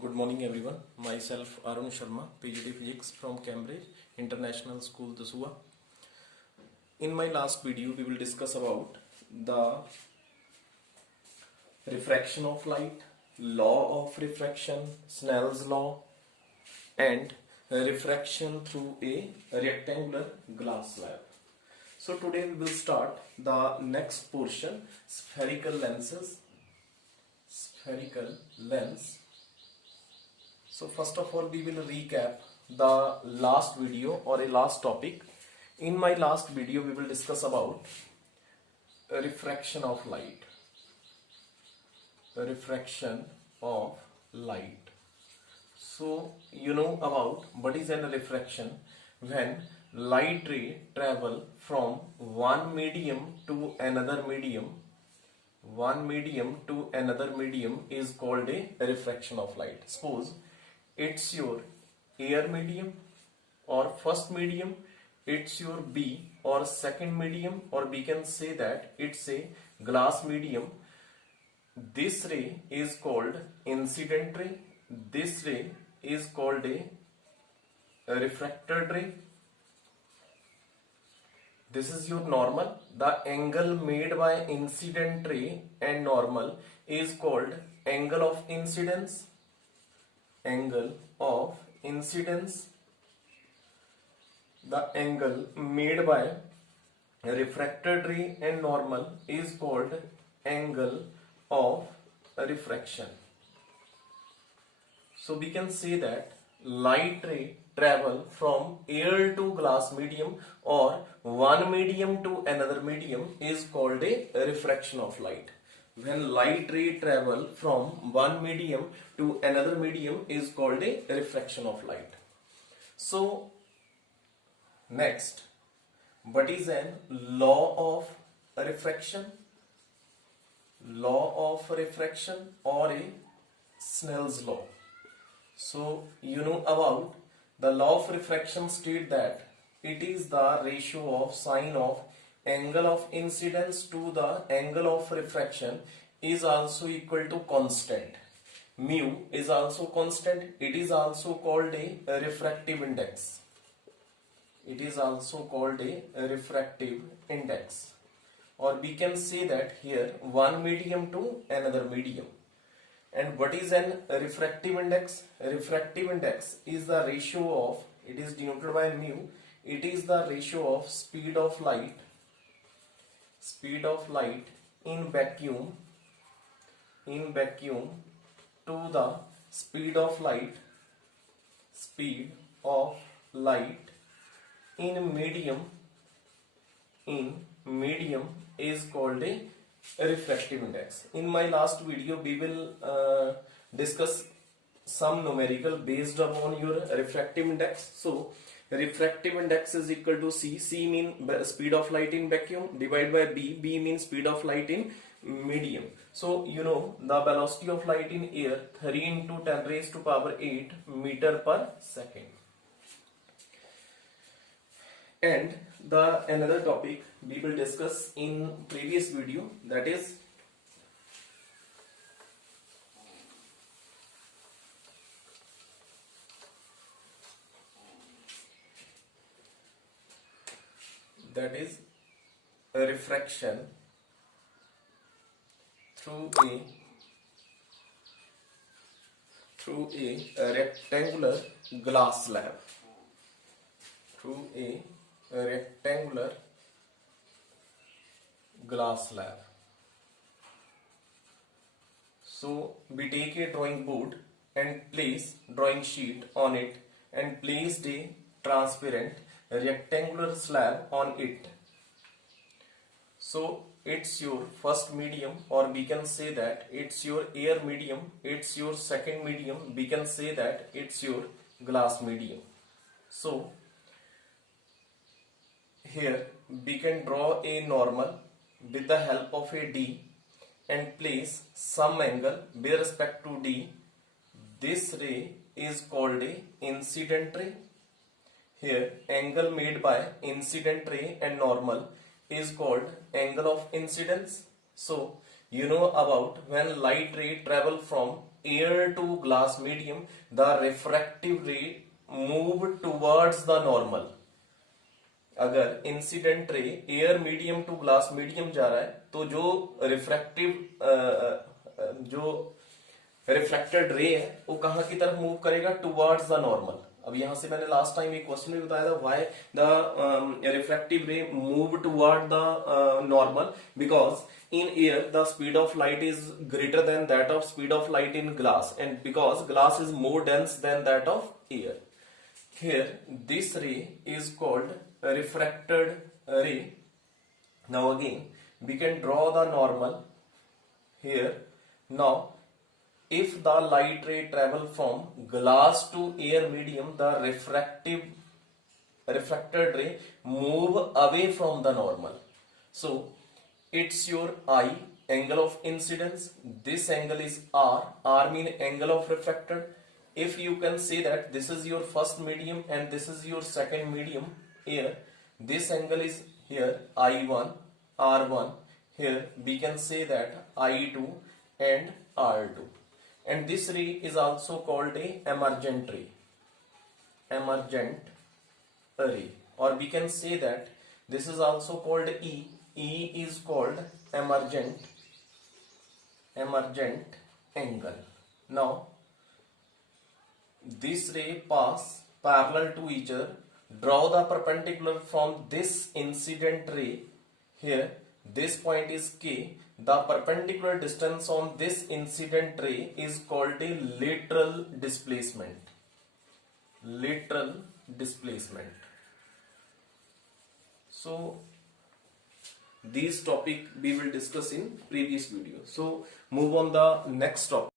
Good morning everyone. Myself Arun Sharma, PhD Physics from Cambridge International School, Dasua. In my last video, we will discuss about the refraction of light, law of refraction, Snell's law, and refraction through a rectangular glass slab. So today we will start the next portion, spherical lenses. Spherical lens. So first of all, we will recap the last video or a last topic. In my last video, we will discuss about refraction of light. Refraction of light. So you know about what is a refraction. When light ray travel from one medium to another medium, one medium to another medium is called a refraction of light. Suppose it's your air medium or first medium, it's your B or second medium, or we can say that it's a glass medium. This ray is called incident ray, this ray is called a refracted ray. This is your normal. The angle made by incident ray and normal is called angle of incidence. Angle of incidence. The angle made by refracted ray and normal is called angle of refraction. So we can say that light ray travel from air to glass medium or one medium to another medium is called a refraction of light. When light ray travel from one medium to another medium is called a refraction of light. So next, what is an law of refraction? Law of refraction or a Snell's law. So you know about the law of refraction state that it is the ratio of sine of angle of incidence to the angle of refraction is also equal to constant. Mu is also constant. It is also called a refractive index. It is also called a refractive index. Or we can say that here one medium to another medium. And what is an refractive index? Refractive index is the ratio of, it is denoted by mu, it is the ratio of speed of light in vacuum to the speed of light in medium is called a refractive index. In my last video we will discuss some numerical based upon your refractive index. So refractive index is equal to C mean speed of light in vacuum, divided by B means speed of light in medium. So you know the velocity of light in air 3 into 10 raised to power 8 meter per second. And the another topic we will discuss in previous video, that is a refraction through a rectangular glass slab. Through a rectangular glass slab. So we take a drawing board and place drawing sheet on it and place a transparent rectangular slab on it. So it's your first medium, or we can say that it's your air medium, it's your second medium, we can say that it's your glass medium. So here we can draw a normal with the help of a D and place some angle with respect to D. This ray is called a incident ray. Here angle made by incident ray and normal is called angle of incidence. So you know about when light ray travel from air to glass medium, the refractive ray move towards the normal. अगर incident ray air medium to glass medium जा रहा है तो जो जो reflected ray है वो कहां की तरफ मूव करेगा, टुवर्ड्स द नॉर्मल. अब यहां से मैंने लास्ट टाइम एक क्वेश्चन भी बताया था, व्हाई द रिफ्लेक्टिव रे move toward the normal, because in air the speed of light is greater than that of speed of light in glass, and because glass is more dense than that of air. Here this ray is called a refracted ray. Now again we can draw the normal here. Now if the light ray travel from glass to air medium, the refracted ray move away from the normal. So it's your I, angle of incidence. This angle is R. R mean angle of refracted. If you can say that this is your first medium and this is your second medium here, this angle is here I1, R1. Here we can say that I2 and R2. And this ray is also called a emergent ray. Emergent ray. Or we can say that this is also called E. E is called emergent angle. Now this ray pass parallel to each other. Draw the perpendicular from this incident ray. Here this point is K. The perpendicular distance on this incident ray is called a lateral displacement. Lateral displacement. So these topic we will discuss in previous video. So move on the next topic.